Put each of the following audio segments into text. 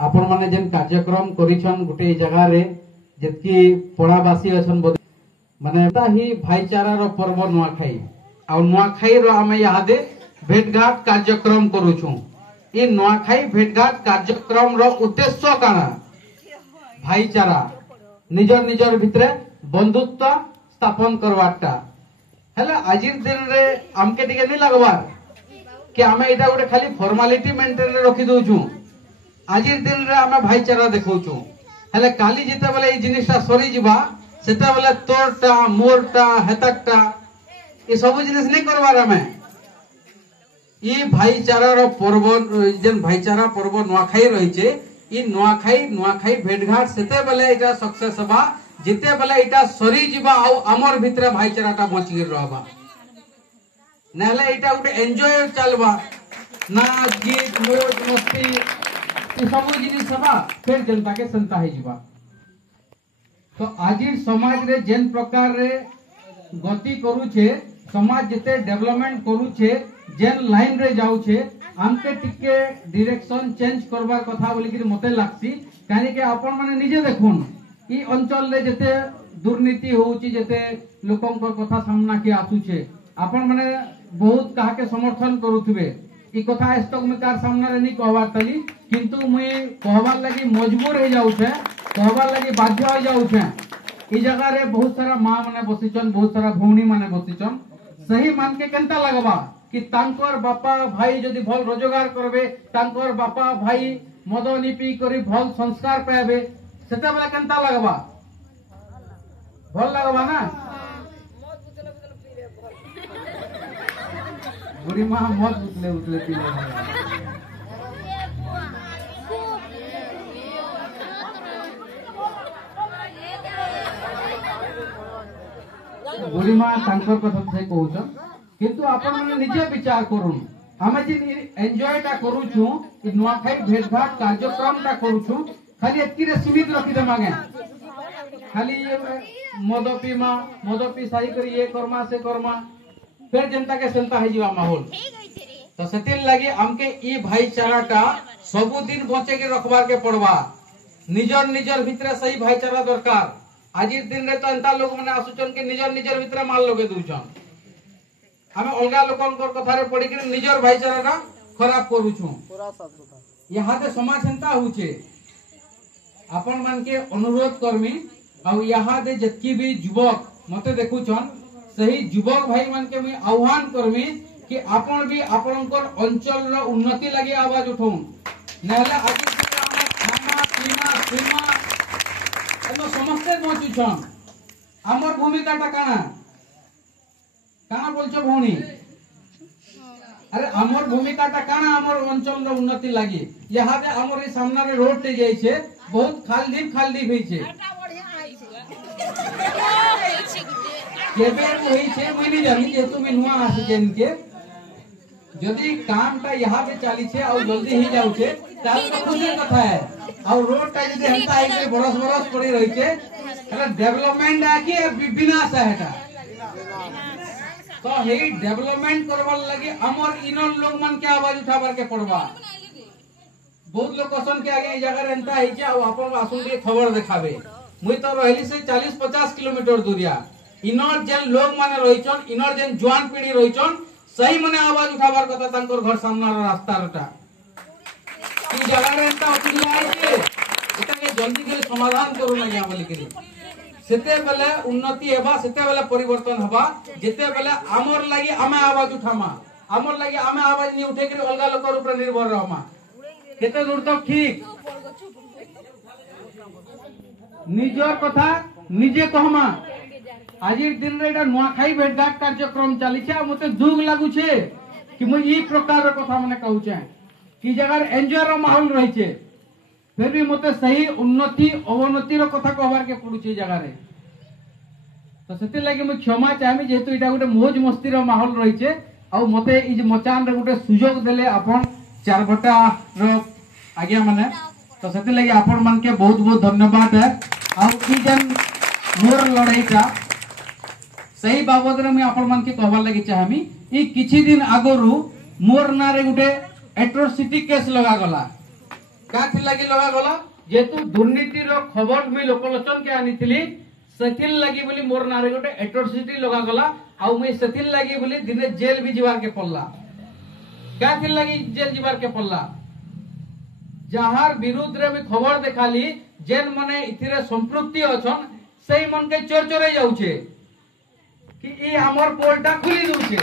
आपण माने जेन कार्यक्रम करिछन गुटे जगह रे जतकी पड़ावासी अछन माने ही भाईचारा रो पर्व नुआखाई आ नुआखाई रो आमे यादे भेटघाट कार्यक्रम करूछु। ई नुआखाई भेटघाट कार्यक्रम रो उद्देश्य काना भाईचारा निजर निजर भितरे बंधुत्व स्थापन करवाटा हेले आजिर दिन रे हमके टिके नहीं लगवार कि आमे एटा गोटे खाली फॉर्मालिटी मेंटेन रखी दोछु। आजिर दिन रे आमे भाईचारा देखौछु हेले काली जेते बेले ई जिनिसटा सरी जिबा सेते बेले तोरटा मोरटा हेतकटा ए सब जिनिस नहीं करवार आमे ई भाईचारा रो पर्व जेन भाईचारा पर्व नुआखाई रहिचे ई नुआखाई भेटघाट सेते बेले एटा सक्सेस हबा जिते बेले एटा सरी जिबा आ हमर भितरे भाईचाराटा बचि रहबा नहले एटा गोटे एन्जॉय चलबा ना गीत मौज मस्ती ई सब जिनिस हबा फिर जनता के संता हे जिबा। तो आजिर समाज रे जेन प्रकार रे गति करूछे समाज जिते डेवलपमेंट करूछे जेन लाइन रे जाउछे हमके टिके डायरेक्शन चेंज करबार कथा बोली कि मते लागसी काहे कि आपण माने निजे देखुन ई अंचल रे जते दुर्नीति होउची जते लोकंकर कथा सामना के आसुछे आपण माने बहुत काहा के समर्थन करूथबे ई कथा एस्तक में कार सामना रे नहीं कहबार तली किंतु मुई कहबार लागि मजबूर हो जाउछे कहबार लागि बाध्य हो जाउछे। ई जगह रे बहुत सारा मां माने बसिचन बहुत सारा भौणी माने बसिचन सही मान के केनता लगबा कि तांकर बापा भाई जदि भल रोजगार करबे तांकर बापा भाई मद निपी करी भल संस्कार पाबे सेटा बेला केनता लगबा भल लगबा ना बुढ़ी माँ मत उतले उतले पीले बुढ़ी माँ तांकर कथा से कहउछन किंतु आपण माने निजे विचार करूं हमें जे एन्जॉय टा करूछु इ नुआखाई भेटघाट कार्यक्रम टा करूछु खाली एतकी रे सीमित रखि दे मागे खाली ये मद पी सही करी ये कर्मा से कर्मा फिर जनता के सेंता है जीवा माहौल तो सेतिल लागि हमके ई भाईचाराटा सब दिन बचे के रखबार के पड़बा निजर निजर भितरे सही भाईचारा दरकार। आजिर दिन रे तो एंता लोग माने आसुचन के निजर निजर भितरे माल लगे दूचन हमें अलगा लोकंकर कथा रे पड़ी के निजर भाईचाराटा खराब करूछु यहाँ ते समाज एंता होचे आपण मान के अनुरोध करमी आ यहाँ दे जतकी भी युवक मते देखुचन सही युवक भाई मान के मैं आह्वान करमी कि आपण भी आपनकर अंचल रो उन्नति लागि आवाज उठाऊं नहले आज खाना पीना सीमा एनो समस्ते पहुंचुछन हमर भूमिकाटा काना काना बोलछो भौणी अरे हमर भूमिकाटा काना हमर अंचल रो उन्नति लागि यहाँ दे हमर ई सामना रे रोड ते जाय छे बहुत खाली होई छे केबे होई छे मुई नहीं जानी जे तुम नुआ आसे जेन के यदि कामटा यहाँ पे चाली छे और जल्दी ही जाउ छे ताल तो खुशी कथा है और रोड टा यदि हंता आई के बरस पड़ी रही छे अरे डेवलपमेंट आ कि विनाश है एटा तो हे डेवलपमेंट करबार लागि हमर इनर लोग मन के आवाज उठाबार के पड़बा बहुत लोग क्वेश्चन के आगे जगह रेंता है जे और अपन आसुन के खबर देखाबे मुई तो रहली से 40-50 किलोमीटर दूरिया इनर जेन लोग माने रहिचन इनर जेन जवान पीढ़ी रहिचन सही माने आवाज उठाबार कथा तांकर घर सामना रास्ता रटा ई जगह रे एंता अपिला है जे एटा के जल्दी के समाधान करू ना या बोली के सेते बेले उन्नति हेबा सेते बेले परिवर्तन हबा जेते बेले हमर लागि आमे आवाज उठामा हमर लागि आमे आवाज नहीं उठे के अलगा लोकर ऊपर निर्भर रहमा केते दूर तक ठीक निजर कथा निजे कहमा आजिर दिन रे नुआखाई भेटघाट कार्यक्रम चली छे मते दुख लागु छे कि मु ई प्रकार रो कथा माने कहू छे कि जगह एन्जॉय रो माहौल रही छे फिर भी मते सही उन्नति अवनति रो कथा कहबार के पड़ू छे जगह रे तो सेते लागि मु क्षमा चाहमी जेतु इटा गोटे मौज मस्ती रो माहौल रही छे आ मते ई जे मचान रे गोटे सुयोग देले आपण चार घटा रो आज्ञा माने तो सेते लागि आपण मान के बहुत बहुत धन्यवाद है आ ई जन मोर लड़ाईटा सही बाबद रे मैं आपण मान के कहबार लागि चाहमी ई किछि दिन आगरु मोर नारे गुटे एट्रोसिटी केस लगा गला क्या थी लगी लगा गला जेतु दुर्नीति रो खबर मुई लोकलोचन के आनीथिली सेथिल लगी बोली मोर नारे गोटे एट्रोसिटी लगा गला आउ मुई सेथिल लगी बोली दिने जेल भी जीवार के पड़ला क्या थी लगी जेल जीवार के पड़ला जहार विरुद्ध रे भी खबर देखाली जेन मने इथिरे संपृक्ति अछन सेई मन के चोर चोरे जाउछे कि ई हमर पोलटा खुली दउछे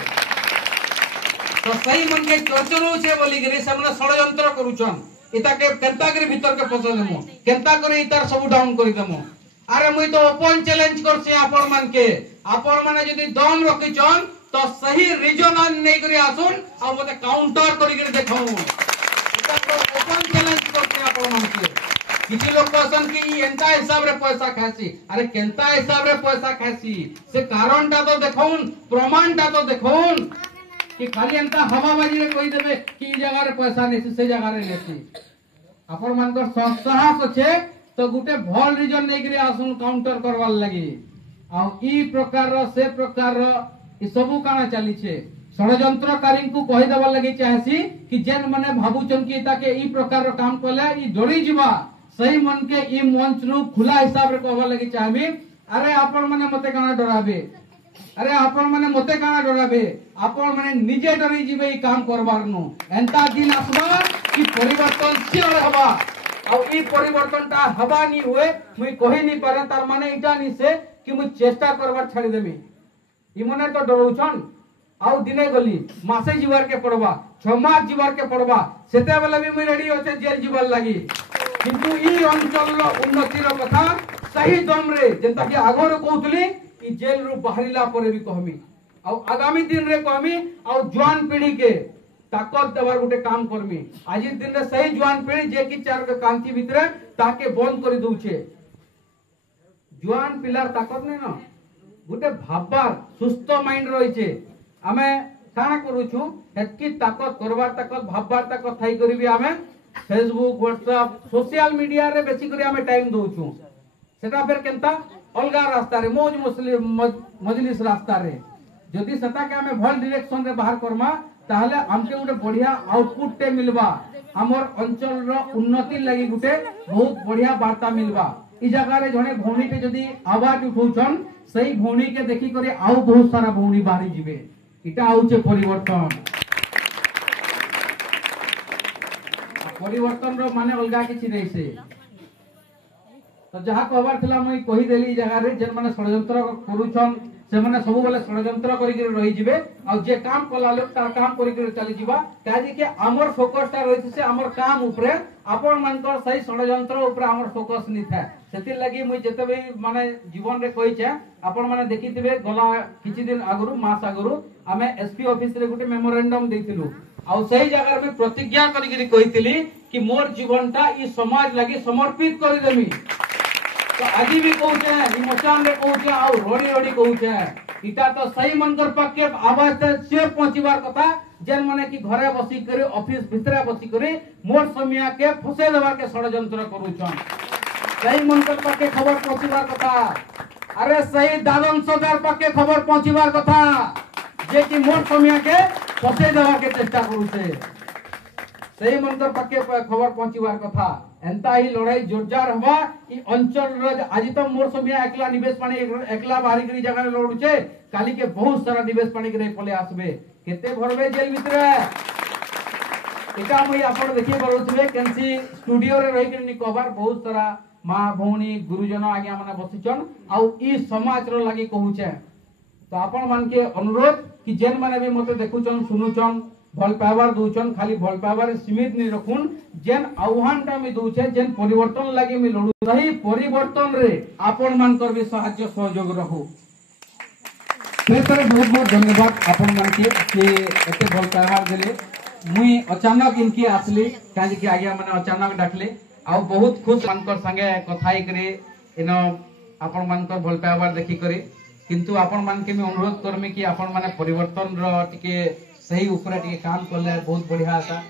तो सही मन के चोर चोर होछे बोली गरे सबने षडयंत्र करूछन इता के केंता करे भीतर के पसो देमो केंता करे इतार सब डाउन करि देमो अरे मुई तो ओपन चैलेंज करछे आपन माने जदी दम रखिछन तो सही रीजन नै करी आसुन आ मते काउंटर करी के देखाऊ इता तो ओपन चैलेंज करछे आपन मान के किछि लोग कहसन कि एंता हिसाब रे पैसा खासी अरे केंता हिसाब रे पैसा खासी से कारणटा तो देखौन प्रमाणटा तो देखौन कि खाली एंता हवाबाजी रे कहि देबे कि ई जगह रे पैसा नेसी से जगह रे नेसी आपन मानकर साहस अछि तो गुटे भल रीजन नै करी आसुन काउंटर करवार लागि आ ई प्रकार रो से प्रकार रो ई सबु काना चली छे षडयंत्रकारी को कहि देबा लागि चाहसी कि जेन माने भाबुचन कि ताके ई प्रकार रो काम कले ई डरी जिबा सही मन के ई मंच नु खुला हिसाब रे कहबा लागि चाहबी अरे आपण माने मते काना डराबे अरे आपण माने मते काना डराबे आपण माने निजे डरी जिबे ई काम करबार नु एंता दिन आसबा कि परिवर्तन सियर हबा आ ई परिवर्तनटा हबा नी होए मुई कहि नी पारे तार माने इटा नी से कि मुई चेष्टा करबार छाड़ी देबी ई मने तो डरौछन आउ दिने गली मासे जीवार के पड़वा 6 मास जीवार के पड़वा सेते बेला भी मुई रेडी होते जेल जीवार लागि किंतु ई अंचल रो उन्नति रो कथा सही दम रे जेंता कि आगोर कहउतली ई जेल रु बाहरिला परे भी कहमी आ आगामी दिन रे कहमी आ जवान पीढ़ी के ताकत देवार गुटे काम करमी आज दिन रे सही जवान पीढ़ी जे कि चार के कांति भितरे ताके बंद करि दउछे जवान पिलार ताकत नै न गुटे भाबबार सुस्त माइंड रहिछे आमे काना करूछु हेतकी ताकत करबार ताकत भाबबार ताकत थाई करबी आमे फेसबुक व्हाट्सएप सोशल मीडिया रे बेसी करी आमे टाइम दउछु सेटा फेर केनता अलगा रास्ता रे मौज मजलिस रास्ता रे जदि सेटा के आमे भल डायरेक्शन रे बाहर करमा ताहले हमके गुटे बढ़िया आउटपुट टे मिलबा हमर अंचल रो उन्नति लागि गुटे बहुत बढ़िया वार्ता मिलबा ई जगह रे जने भौणी के जदि आवाज उठौछन सही भौणी के देखि करी आउ बहुत सारा भौणी बाहरी जिवे इटा आउचे परिवर्तन परिवर्तन रो माने अलगा किछि नै से तो जहा कहबार थिला मई कहि देली जगह रे जेन माने षडयंत्र करूछन से माने सब बेले षडयंत्र करि के रहि जिवे आ जे काम कला लोक तार काम करि के चली जिबा काजे के हमर फोकस ता रहि से हमर काम ऊपरे आपण मानकर सही षडयंत्र ऊपरे हमर फोकस नि था सेति लागि मई जते भी माने जीवन रे कहि छे आपण माने देखिथिबे गला किछि दिन आगरु मास आगरु हमें एसपी ऑफिस रे गुटे मेमोरेंडम देथिलु आ सही जगह में प्रतिज्ञा करि के कहितली कि मोर जीवनटा ई समाज लागि समर्पित करि देमी तो आज भी कहूचे इमोशन रे कहूचे आ रोड़ी रोड़ी कहूचे इटा तो सही मनकर पक्के आवाज से पहुंचीबार कथा जेन माने कि घरे बसी करे ऑफिस भितरे बसी करे मोर समिया के फसे देबार के षडयंत्र करूछन सही मनकर पक्के खबर पहुंचीबार कथा अरे सही दादन सदर पक्के खबर पहुंचीबार कथा जे कि मोर समिया के फसे देबार के चेष्टा करूछे सही मनकर पक्के खबर पहुंचीबार कथा एंता ही लड़ाई जोरदार हवा ई अंचल आज तो मोर समिया एकला निवेश पानी एकला बाहरी करी जगह लड़ुचे काली के बहुत सारा निवेश पानी के पले आसबे केते भरबे जेल भितरे एटा मई आपण देखि बरुथबे केनसी स्टूडियो रे रहि के नि कवर बहुत सारा मां भौणी गुरुजन आगे माने बसिचन आ ई समाज रो लागि कहूचे तो आपण मान के अनुरोध कि जेन माने भी मते देखुचन सुनुचन भल पावर दूचन खाली भल पावर सीमित नहीं रखुन जेन आह्वान टा में दूचे जेन परिवर्तन लागि में लड़ू सही परिवर्तन रे आपण मान कर भी सहायता सहयोग रहू फिर बहुत बहुत धन्यवाद आपण मान के एते भल पावर देले मुई अचानक इनकी आसली काज के आगे माने अचानक डाकले आ बहुत खुश मानकर संगे कथाई करे इनो आपण मानकर भल पावर देखि करे किंतु आपण मान के मैं अनुरोध करमी कि आपण माने परिवर्तन रो टिके सही ऊपर टिके काम करले बहुत बढ़िया था।